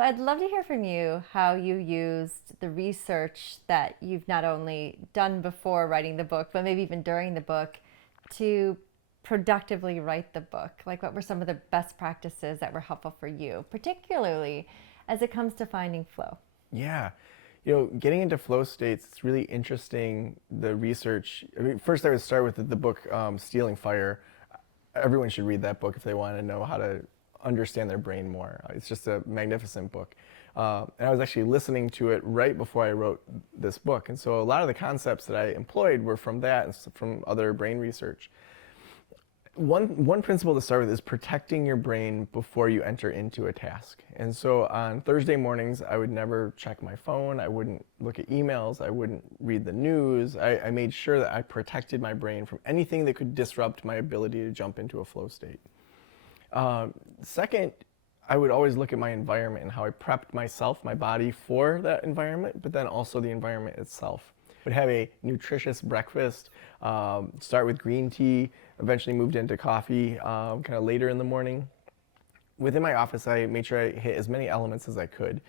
So I'd love to hear from you how you used the research that you've not only done before writing the book, but maybe even during the book to productively write the book. Like, what were some of the best practices that were helpful for you, particularly as it comes to finding flow? Yeah. Getting into flow states, it's really interesting, the research. I mean, first I would start with the book, Stealing Fire. Everyone should read that book if they want to know how to understand their brain more. It's just a magnificent book. And I was actually listening to it right before I wrote this book. And so a lot of the concepts that I employed were from that and from other brain research. One principle to start with is protecting your brain before you enter into a task. And so on Thursday mornings, I would never check my phone. I wouldn't look at emails. I wouldn't read the news. I made sure that I protected my brain from anything that could disrupt my ability to jump into a flow state. Second, I would always look at my environment and how I prepped myself, my body for that environment, but then also the environment itself. Would have a nutritious breakfast, start with green tea, eventually moved into coffee kind of later in the morning. Within my office, I made sure I hit as many elements as I could.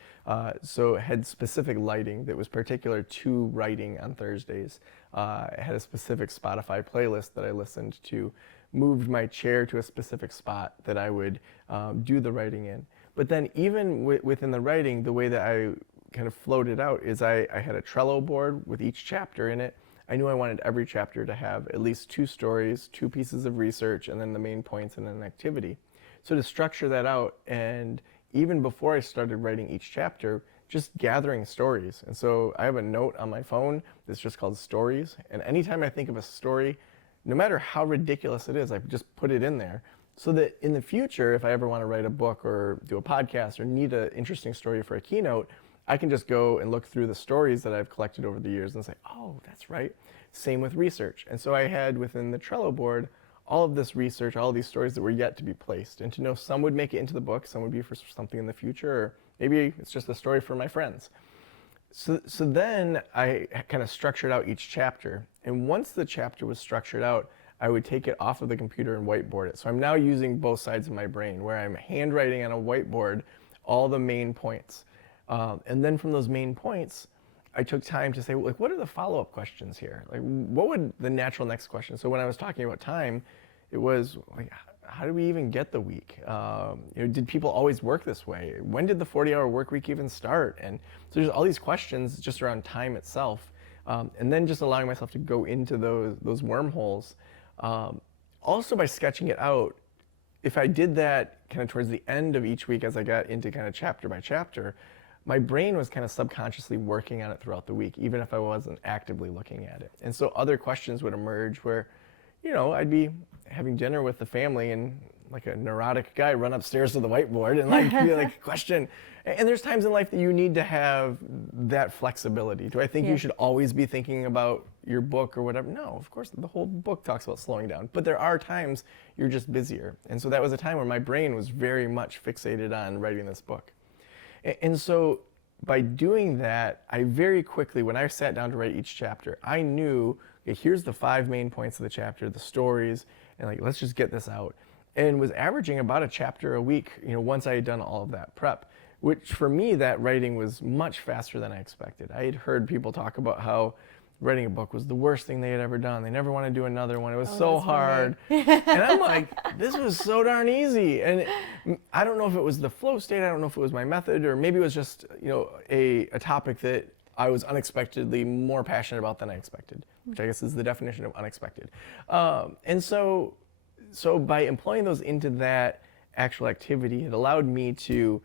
So I had specific lighting that was particular to writing on Thursdays. I had a specific Spotify playlist that I listened to, moved my chair to a specific spot that I would do the writing in. But then even within the writing, the way that I kind of floated out is I had a Trello board with each chapter in it. I knew I wanted every chapter to have at least 2 stories, 2 pieces of research, and then the main points and an activity. So to structure that out, and even before I started writing each chapter, just gathering stories. And so I have a note on my phone that's just called stories. And anytime I think of a story, no matter how ridiculous it is, I just put it in there so that in the future, if I ever want to write a book or do a podcast or need an interesting story for a keynote, I can just go and look through the stories that I've collected over the years and say, oh, that's right. Same with research. And so I had within the Trello board all of this research, all of these stories that were yet to be placed. And to know some would make it into the book, some would be for something in the future, or maybe it's just a story for my friends. So then I kind of structured out each chapter. And once the chapter was structured out, I would take it off of the computer and whiteboard it. So I'm now using both sides of my brain, where I'm handwriting on a whiteboard all the main points. And then from those main points, I took time to say, like, what are the follow-up questions here? Like, what would the natural next question? So when I was talking about time, it was like, how do we even get the week? Did people always work this way? When did the 40-hour work week even start? And so there's all these questions just around time itself. And then just allowing myself to go into those wormholes. Also by sketching it out, if I did that kind of towards the end of each week as I got into kind of chapter by chapter, my brain was kind of subconsciously working on it throughout the week, even if I wasn't actively looking at it. And so other questions would emerge where, I'd be having dinner with the family and like a neurotic guy run upstairs to the whiteboard and be like, question. And there's times in life that you need to have that flexibility. Do I think you should always be thinking about your book or whatever? No, of course, the whole book talks about slowing down. But there are times you're just busier. And so that was a time where my brain was very much fixated on writing this book. And so by doing that, I very quickly, when I sat down to write each chapter, I knew, okay, here's the 5 main points of the chapter, the stories, and let's just get this out. And was averaging about a chapter a week, once I had done all of that prep, which for me, that writing was much faster than I expected. I had heard people talk about how writing a book was the worst thing they had ever done. They never want to do another one. It was so hard. And I'm like, this was so darn easy. And I don't know if it was the flow state. I don't know if it was my method, or maybe it was just, a topic that I was unexpectedly more passionate about than I expected, which I guess is the definition of unexpected. And so by employing those into that actual activity, it allowed me to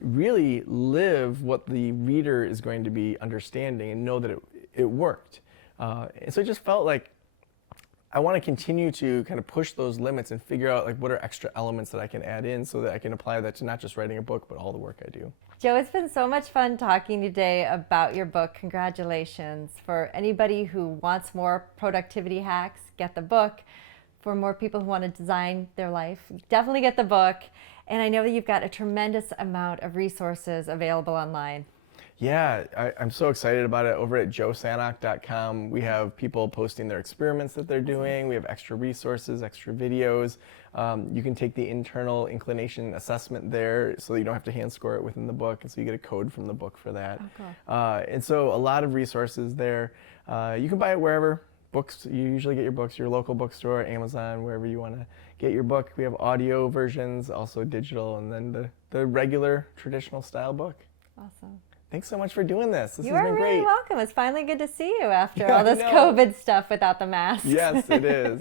really live what the reader is going to be understanding and know that it worked. And so it just felt like I want to continue to kind of push those limits and figure out what are extra elements that I can add in so that I can apply that to not just writing a book, but all the work I do. Joe, it's been so much fun talking today about your book. Congratulations. For anybody who wants more productivity hacks, get the book. For more people who want to design their life, definitely get the book. And I know that you've got a tremendous amount of resources available online. Yeah, I'm so excited about it. Over at joesanok.com, we have people posting their experiments that they're doing. We have extra resources, extra videos. You can take the internal inclination assessment there so that you don't have to hand score it within the book, and so you get a code from the book for that. Oh, cool. And so a lot of resources there. You can buy it wherever books, you usually get your books, your local bookstore, Amazon, wherever you want to get your book. We have audio versions, also digital, and then the regular traditional style book. Awesome. Thanks so much for doing this. This You has are been really great. welcome. It's finally good to see you after Yeah, all this I know. COVID stuff without the mask. Yes, it is.